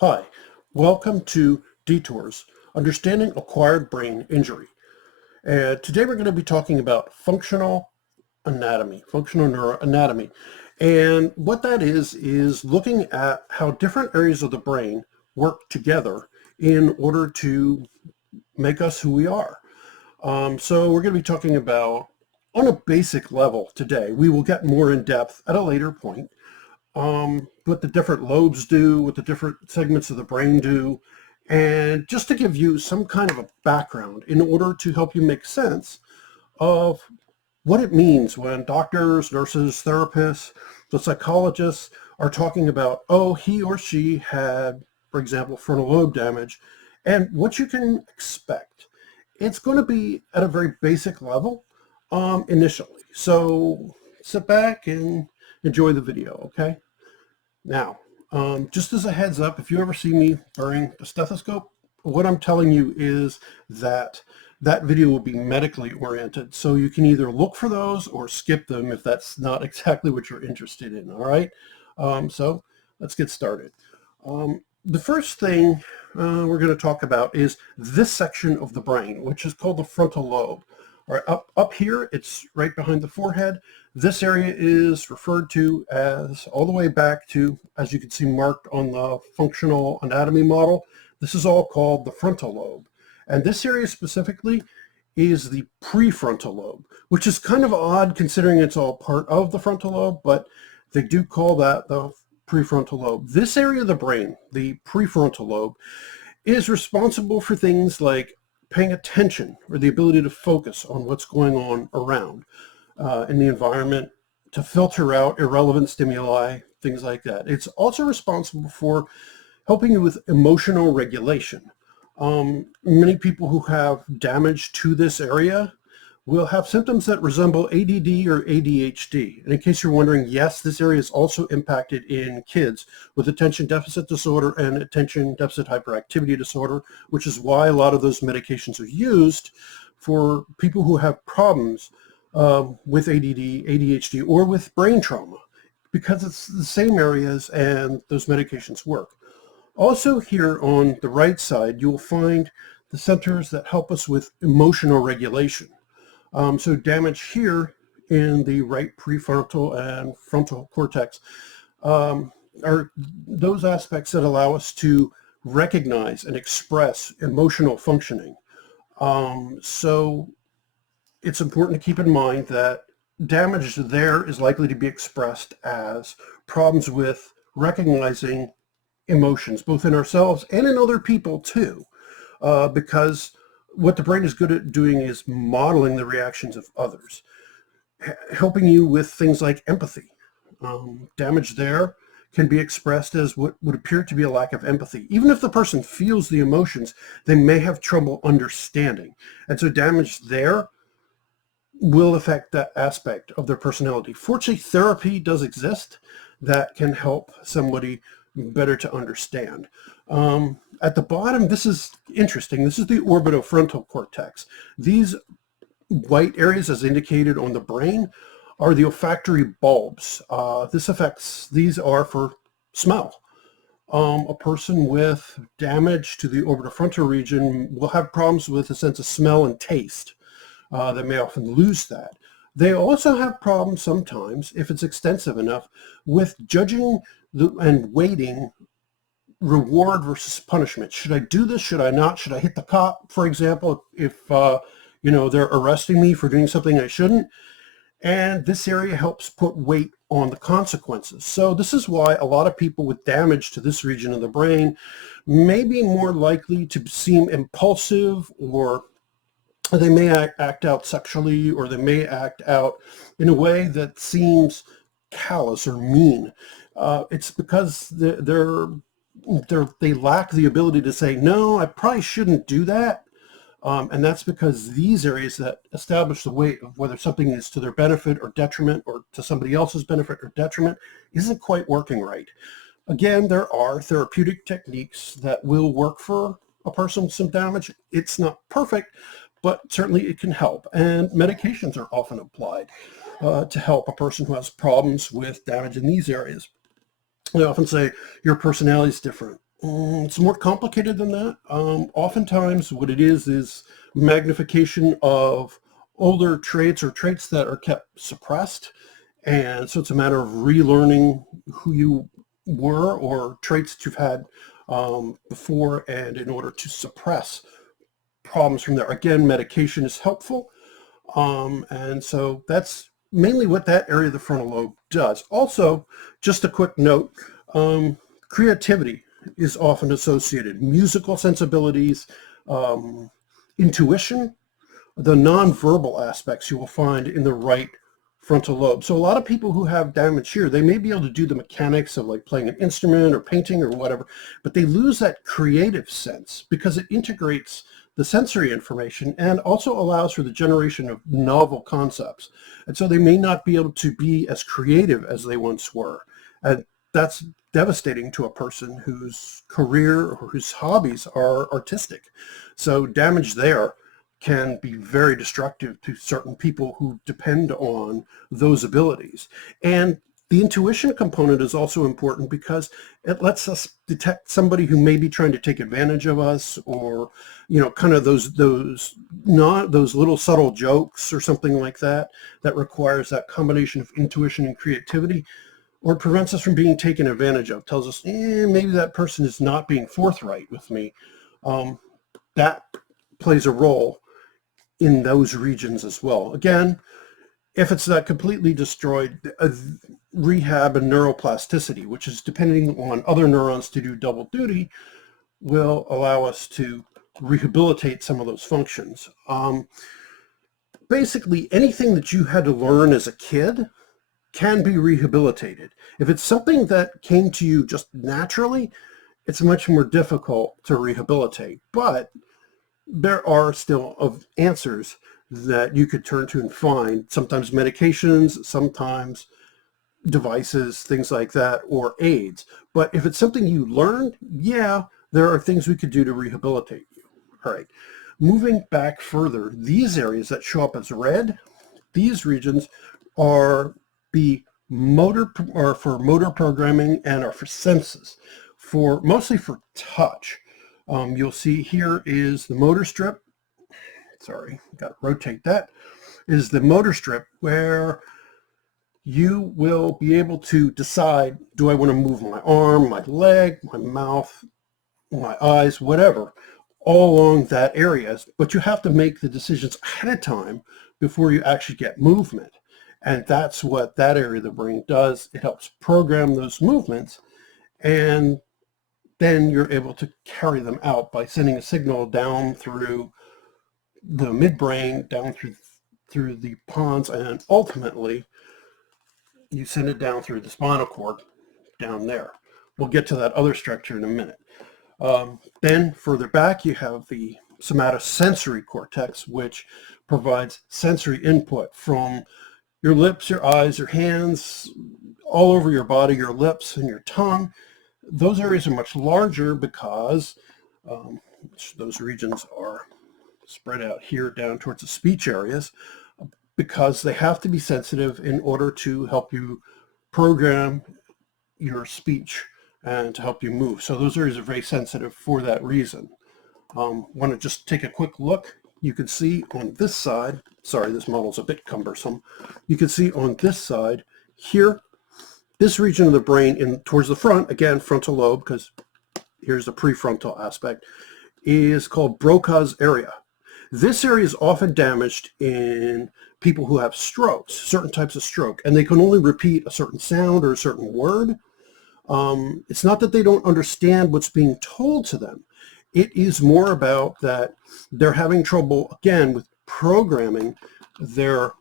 Hi, welcome to Detours, Understanding Acquired Brain Injury. And today we're going to be talking about functional anatomy, functional neuroanatomy. And what that is looking at how different areas of the brain work together in order to make us who we are. So we're going to be talking about, on a basic level today, we will get more in depth at a later point, what the different lobes do, what the different segments of the brain do, and just to give you some kind of a background in order to help you make sense of what it means when doctors, nurses, therapists, the psychologists are talking about, oh, he or she had, for example, frontal lobe damage, and what you can expect. It's going to be at a very basic level initially. So sit back and enjoy the video, okay? Now, just as a heads up, if you ever see me wearing a stethoscope, what I'm telling you is that that video will be medically oriented. So you can either look for those or skip them if that's not exactly what you're interested in, all right? So let's get started. The first thing we're going to talk about is this section of the brain, which is called the frontal lobe. All right, up here, it's right behind the forehead. This area is referred to as all the way back to, as you can see marked on the functional anatomy model, this is all called the frontal lobe. And this area specifically is the prefrontal lobe, which is kind of odd considering it's all part of the frontal lobe, but they do call that the prefrontal lobe. This area of the brain, the prefrontal lobe, is responsible for things like paying attention or the ability to focus on what's going on around in the environment, to filter out irrelevant stimuli, things like that. It's also responsible for helping you with emotional regulation. Many people who have damage to this area will have symptoms that resemble ADD or ADHD. And in case you're wondering, yes, this area is also impacted in kids with attention deficit disorder and attention deficit hyperactivity disorder, which is why a lot of those medications are used for people who have problems with ADD, ADHD, or with brain trauma, because it's the same areas and those medications work. Also here on the right side, you will find the centers that help us with emotional regulation. So damage here in the right prefrontal and frontal cortex are those aspects that allow us to recognize and express emotional functioning. So it's important to keep in mind that damage there is likely to be expressed as problems with recognizing emotions, both in ourselves and in other people too, because what the brain is good at doing is modeling the reactions of others, helping you with things like empathy. Damage there can be expressed as what would appear to be a lack of empathy. Even if the person feels the emotions, they may have trouble understanding. And so damage there will affect that aspect of their personality. Fortunately, therapy does exist that can help somebody better to understand. At the bottom, this is interesting. This is the orbitofrontal cortex. These white areas, as indicated on the brain, are the olfactory bulbs. These are for smell. A person with damage to the orbitofrontal region will have problems with a sense of smell and taste. They may often lose that. They also have problems sometimes, if it's extensive enough, with judging and weighting reward versus punishment. Should I do this? Should I not? Should I hit the cop, for example, if they're arresting me for doing something I shouldn't? And this area helps put weight on the consequences. So this is why a lot of people with damage to this region of the brain may be more likely to seem impulsive, or they may act out sexually, or they may act out in a way that seems callous or mean. It's because they lack the ability to say, no, I probably shouldn't do that. And that's because these areas that establish the weight of whether something is to their benefit or detriment, or to somebody else's benefit or detriment, isn't quite working right. Again, there are therapeutic techniques that will work for a person with some damage. It's not perfect, but certainly it can help. And medications are often applied to help a person who has problems with damage in these areas. They often say your personality is different, It's more complicated than that. Oftentimes what it is magnification of older traits or traits that are kept suppressed. And so it's a matter of relearning who you were or traits that you've had before, and in order to suppress problems from there. Again, medication is helpful. And so that's mainly what that area of the frontal lobe does. Also, just a quick note, creativity is often associated. Musical sensibilities, intuition, the nonverbal aspects you will find in the right frontal lobe. So a lot of people who have damage here, they may be able to do the mechanics of like playing an instrument or painting or whatever, but they lose that creative sense because it integrates the sensory information and also allows for the generation of novel concepts. And so they may not be able to be as creative as they once were. And that's devastating to a person whose career or whose hobbies are artistic. So damage there can be very destructive to certain people who depend on those abilities. And the intuition component is also important because it lets us detect somebody who may be trying to take advantage of us, or, you know, kind of those little subtle jokes or something like that, that requires that combination of intuition and creativity, or prevents us from being taken advantage of, tells us, maybe that person is not being forthright with me. That plays a role in those regions as well. Again, if it's not completely destroyed, rehab and neuroplasticity, which is depending on other neurons to do double duty, will allow us to rehabilitate some of those functions. Basically, anything that you had to learn as a kid can be rehabilitated. If it's something that came to you just naturally, it's much more difficult to rehabilitate. But there are still answers that you could turn to and find, sometimes medications, sometimes devices, things like that, or aids. But if it's something you learned, yeah, there are things we could do to rehabilitate you. All right, moving back further, these areas that show up as red, these regions are the motor, are for motor programming and are for senses, mostly for touch. You'll see here is the motor strip. Sorry, got to rotate that. Is the motor strip where you will be able to decide, do I want to move my arm, my leg, my mouth, my eyes, whatever, all along that area. But you have to make the decisions ahead of time before you actually get movement. And that's what that area of the brain does. It helps program those movements, and then you're able to carry them out by sending a signal down through the midbrain, down through the pons, and ultimately you send it down through the spinal cord down there. We'll get to that other structure in a minute. Then further back you have the somatosensory cortex, which provides sensory input from your lips, your eyes, your hands, all over your body, your lips and your tongue. Those areas are much larger because those regions are spread out here down towards the speech areas, because they have to be sensitive in order to help you program your speech and to help you move. So those areas are very sensitive for that reason. Want to just take a quick look. You can see on this side, sorry, this model's a bit cumbersome. You can see on this side here, this region of the brain towards the front, again, frontal lobe, because here's the prefrontal aspect, is called Broca's area. This area is often damaged in people who have strokes, certain types of stroke, and they can only repeat a certain sound or a certain word. It's not that they don't understand what's being told to them. It is more about that they're having trouble, again, with programming their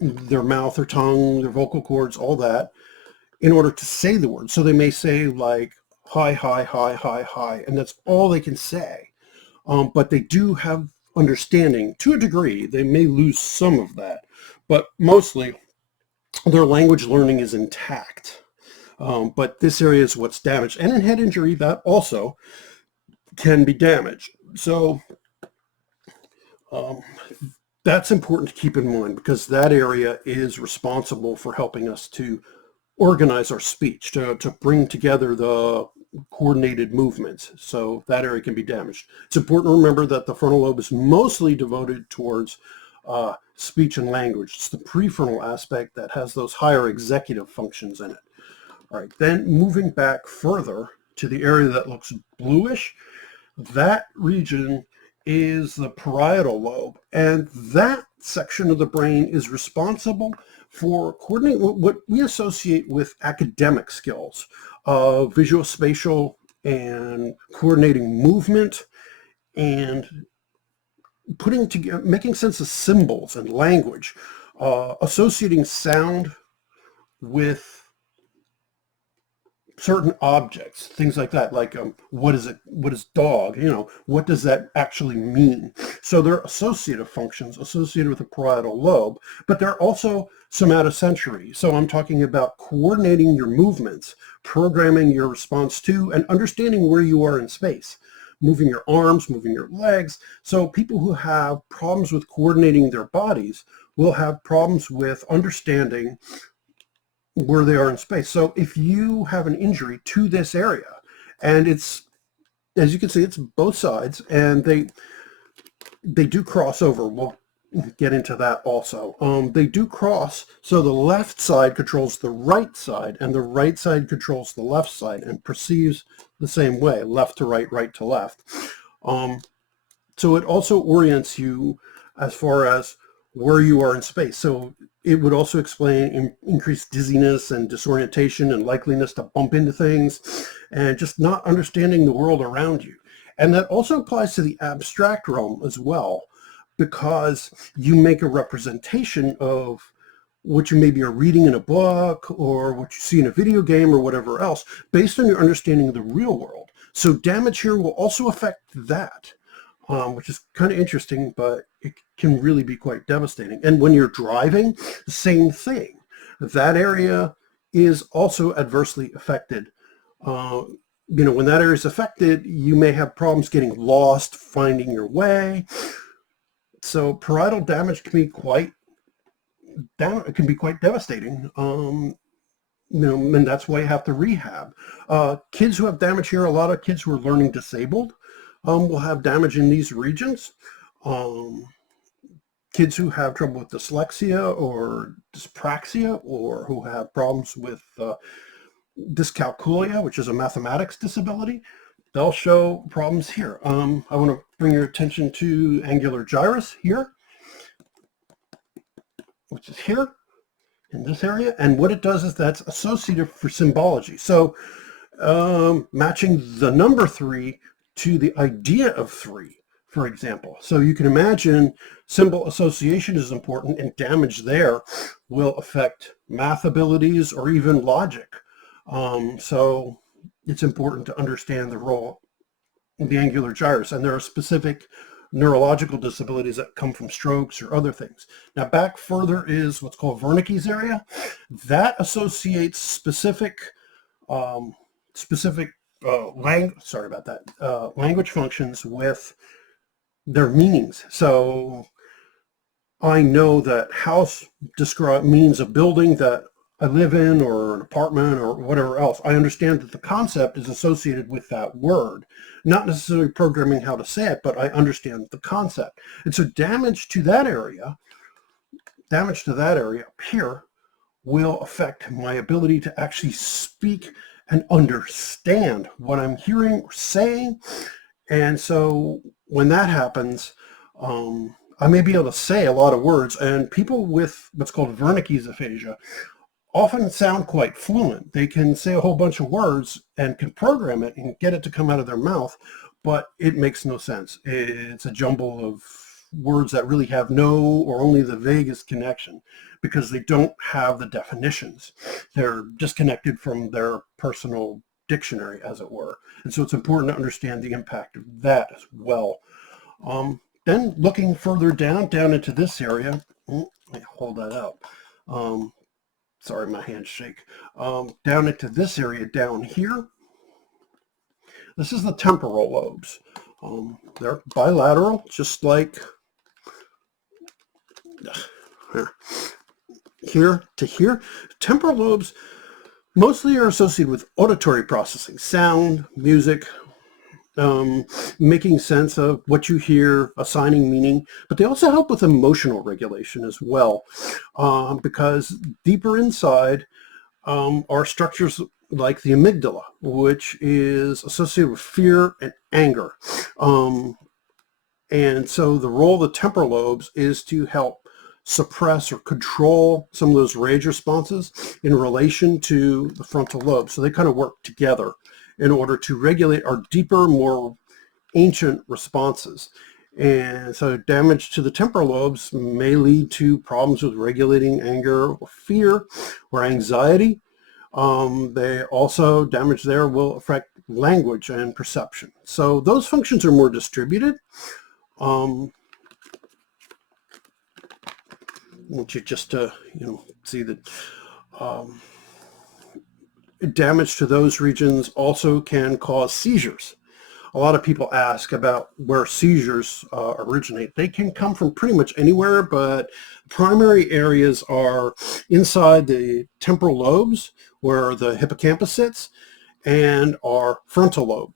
mouth, their tongue, their vocal cords, all that, in order to say the word. So they may say like, hi, hi, hi, hi, hi, and that's all they can say. But they do have understanding to a degree. They may lose some of that, but mostly their language learning is intact. But this area is what's damaged. And in head injury, that also can be damaged. So that's important to keep in mind, because that area is responsible for helping us to organize our speech, to bring together the coordinated movements. So that area can be damaged. It's important to remember that the frontal lobe is mostly devoted towards speech and language. It's the prefrontal aspect that has those higher executive functions in it. All right, then moving back further to the area that looks bluish, that region is the parietal lobe, and that section of the brain is responsible for coordinating what we associate with academic skills, visuospatial and coordinating movement and putting together, making sense of symbols and language, associating sound with certain objects, things like that, like what is dog, what does that actually mean? So they're associative functions associated with the parietal lobe, but they're also somatosensory. So I'm talking about coordinating your movements, programming your response to, and understanding where you are in space, moving your arms, moving your legs. So people who have problems with coordinating their bodies will have problems with understanding where they are in space. So if you have an injury to this area, and it's, as you can see, it's both sides, and they do cross over. We'll get into that also. They do cross, so the left side controls the right side, and the right side controls the left side, and perceives the same way, left to right, right to left. So it also orients you as far as where you are in space. So it would also explain increased dizziness and disorientation and likeliness to bump into things and just not understanding the world around you. And that also applies to the abstract realm as well, because you make a representation of what you maybe are reading in a book or what you see in a video game or whatever else based on your understanding of the real world. So damage here will also affect that. Which is kind of interesting, but it can really be quite devastating. And when you're driving, same thing. That area is also adversely affected. When that area is affected, you may have problems getting lost, finding your way. So parietal damage can be quite devastating. And that's why you have to rehab. Kids who have damage here, a lot of kids who are learning disabled, will have damage in these regions. Kids who have trouble with dyslexia or dyspraxia, or who have problems with dyscalculia, which is a mathematics disability, they'll show problems here. I want to bring your attention to angular gyrus here, which is here in this area. And what it does is that's associative for symbology. So matching the number 3 to the idea of 3, for example. So you can imagine symbol association is important, and damage there will affect math abilities or even logic. So it's important to understand the role of the angular gyrus, and there are specific neurological disabilities that come from strokes or other things. Now back further is what's called Wernicke's area. That associates specific language functions with their meanings. So I know that house means a building that I live in, or an apartment, or whatever else. I understand that the concept is associated with that word, not necessarily programming how to say it, but I understand the concept. And so damage to that area up here will affect my ability to actually speak and understand what I'm hearing or saying. And so when that happens, I may be able to say a lot of words, and people with what's called Wernicke's aphasia often sound quite fluent. They can say a whole bunch of words and can program it and get it to come out of their mouth, but it makes no sense. It's a jumble of words that really have no or only the vaguest connection, because they don't have the definitions. They're disconnected from their personal dictionary, as it were. And so it's important to understand the impact of that as well. Then looking further down into this area, let me hold that up. Sorry, my hands shake. Down into this area down here, this is the temporal lobes. They're bilateral, just like here to here. Temporal lobes Mostly are associated with auditory processing, sound, music, making sense of what you hear, assigning meaning, but they also help with emotional regulation as well, because deeper inside are structures like the amygdala, which is associated with fear and anger. And so the role of the temporal lobes is to help suppress or control some of those rage responses in relation to the frontal lobe. So they kind of work together in order to regulate our deeper, more ancient responses. And so damage to the temporal lobes may lead to problems with regulating anger or fear or anxiety. They also, damage there will affect language and perception. So those functions are more distributed. I want you just to, see that damage to those regions also can cause seizures. A lot of people ask about where seizures originate. They can come from pretty much anywhere, but primary areas are inside the temporal lobes, where the hippocampus sits, and our frontal lobe.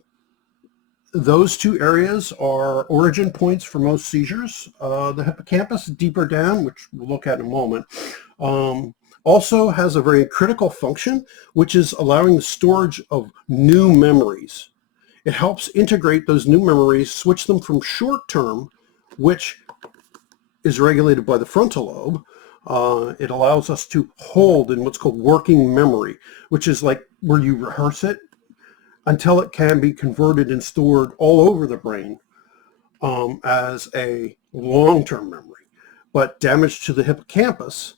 Those two areas are origin points for most seizures. The hippocampus deeper down, which we'll look at in a moment, also has a very critical function, which is allowing the storage of new memories. It helps integrate those new memories, switch them from short-term, which is regulated by the frontal lobe. It allows us to hold in what's called working memory, which is like where you rehearse it until it can be converted and stored all over the brain as a long-term memory. But damage to the hippocampus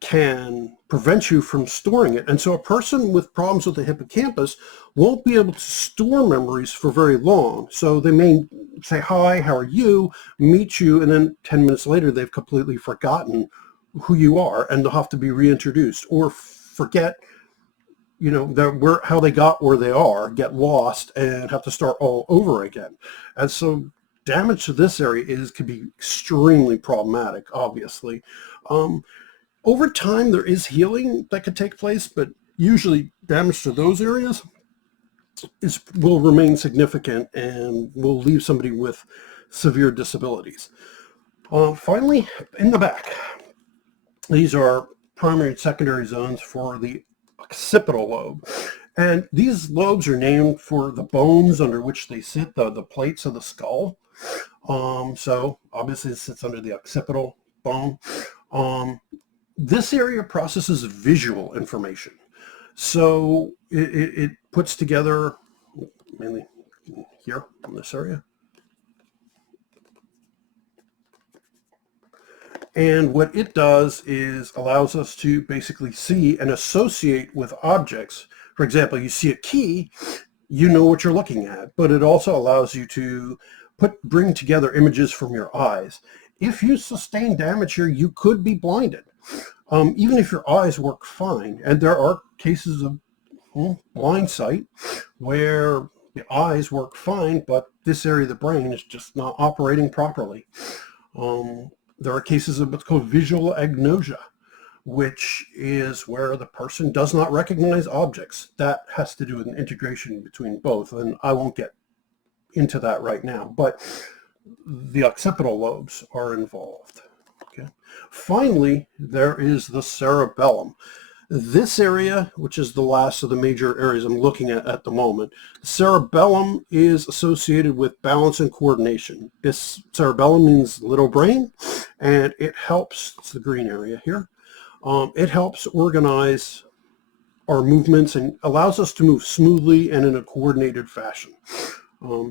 can prevent you from storing it. And so a person with problems with the hippocampus won't be able to store memories for very long. So they may say, hi, how are you, meet you, and then 10 minutes later, they've completely forgotten who you are, and they'll have to be reintroduced, or forget, how they got where they are, get lost, and have to start all over again. And so damage to this area could be extremely problematic, obviously. Over time, there is healing that could take place, but usually damage to those areas will remain significant and will leave somebody with severe disabilities. Finally, in the back, these are primary and secondary zones for the occipital lobe. And these lobes are named for the bones under which they sit, the plates of the skull. So obviously it sits under the occipital bone. This area processes visual information. So it puts together, mainly here in this area. And what it does is allows us to basically see and associate with objects. For example, you see a key, you know what you're looking at, but it also allows you to bring together images from your eyes. If you sustain damage here, you could be blinded. Even if your eyes work fine, and there are cases of blind sight where the eyes work fine, but this area of the brain is just not operating properly. There are cases of what's called visual agnosia, which is where the person does not recognize objects. That has to do with an integration between both, and I won't get into that right now, but the occipital lobes are involved. Okay. Finally, there is the cerebellum. This area, which is the last of the major areas I'm looking at the moment, the cerebellum is associated with balance and coordination. This cerebellum means little brain, and it helps, it's the green area here, it helps organize our movements and allows us to move smoothly and in a coordinated fashion.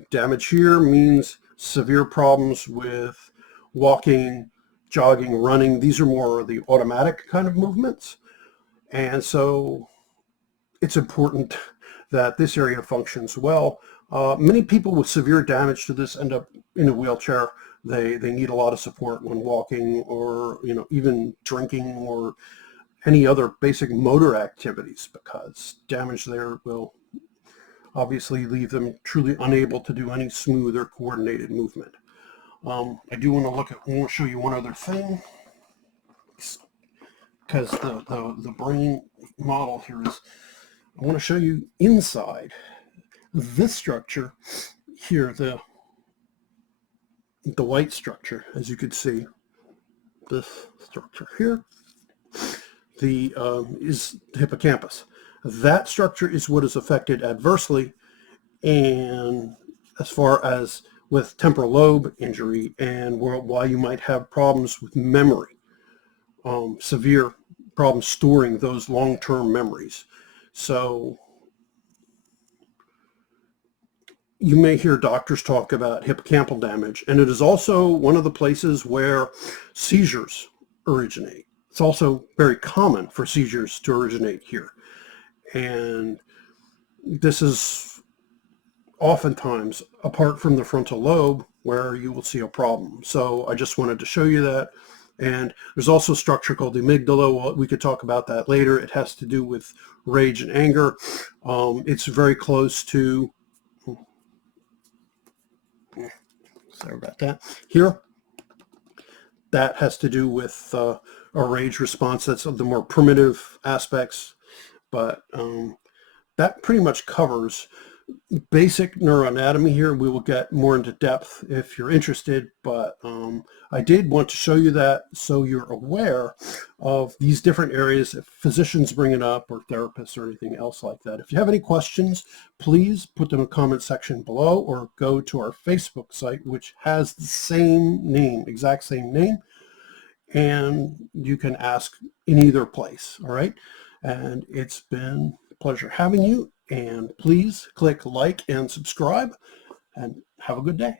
Damage here means severe problems with walking, jogging, running. These are more the automatic kind of movements. And so it's important that this area functions well. Many people with severe damage to this end up in a wheelchair. They need a lot of support when walking, or even drinking, or any other basic motor activities, because damage there will obviously leave them truly unable to do any smooth or coordinated movement. I do want to show you one other thing. because the brain model here is, I want to show you inside this structure here, the white structure, as you could see, this structure here, is the hippocampus. That structure is what is affected adversely, and as far as with temporal lobe injury and why you might have problems with memory, severe problems storing those long-term memories. So you may hear doctors talk about hippocampal damage, and it is also one of the places where seizures originate. It's also very common for seizures to originate here. And this is oftentimes apart from the frontal lobe where you will see a problem. So I just wanted to show you that. And there's also a structure called the amygdala. Well, we could talk about that later. It has to do with rage and anger. It's very close to, sorry about that, here. That has to do with a rage response. That's the more primitive aspects, but that pretty much covers basic neuroanatomy here. We will get more into depth if you're interested, but I did want to show you that so you're aware of these different areas if physicians bring it up or therapists or anything else like that. If you have any questions, please put them in the comment section below or go to our Facebook site, which has the same name, exact same name, and you can ask in either place. All right, and it's been a pleasure having you. And please click like and subscribe, and have a good day.